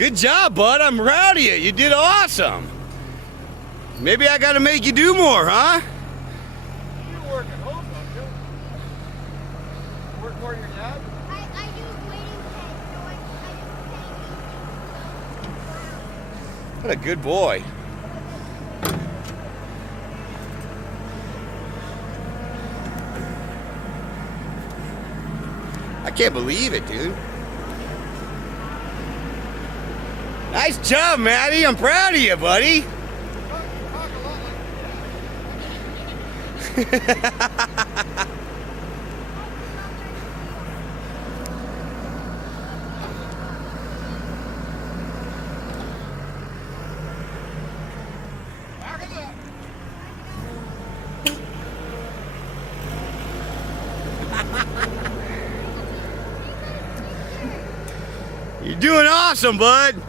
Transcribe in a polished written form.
Good job, bud. I'm proud of you. You did awesome. Maybe I got to make you do more, huh? You work at home, don't you? Work more than your dad? I do waiting pay, so I What a good boy. I can't believe it, dude. Nice job, Matty. I'm proud of you, buddy. Talk a lot like back it up. You're doing awesome, bud.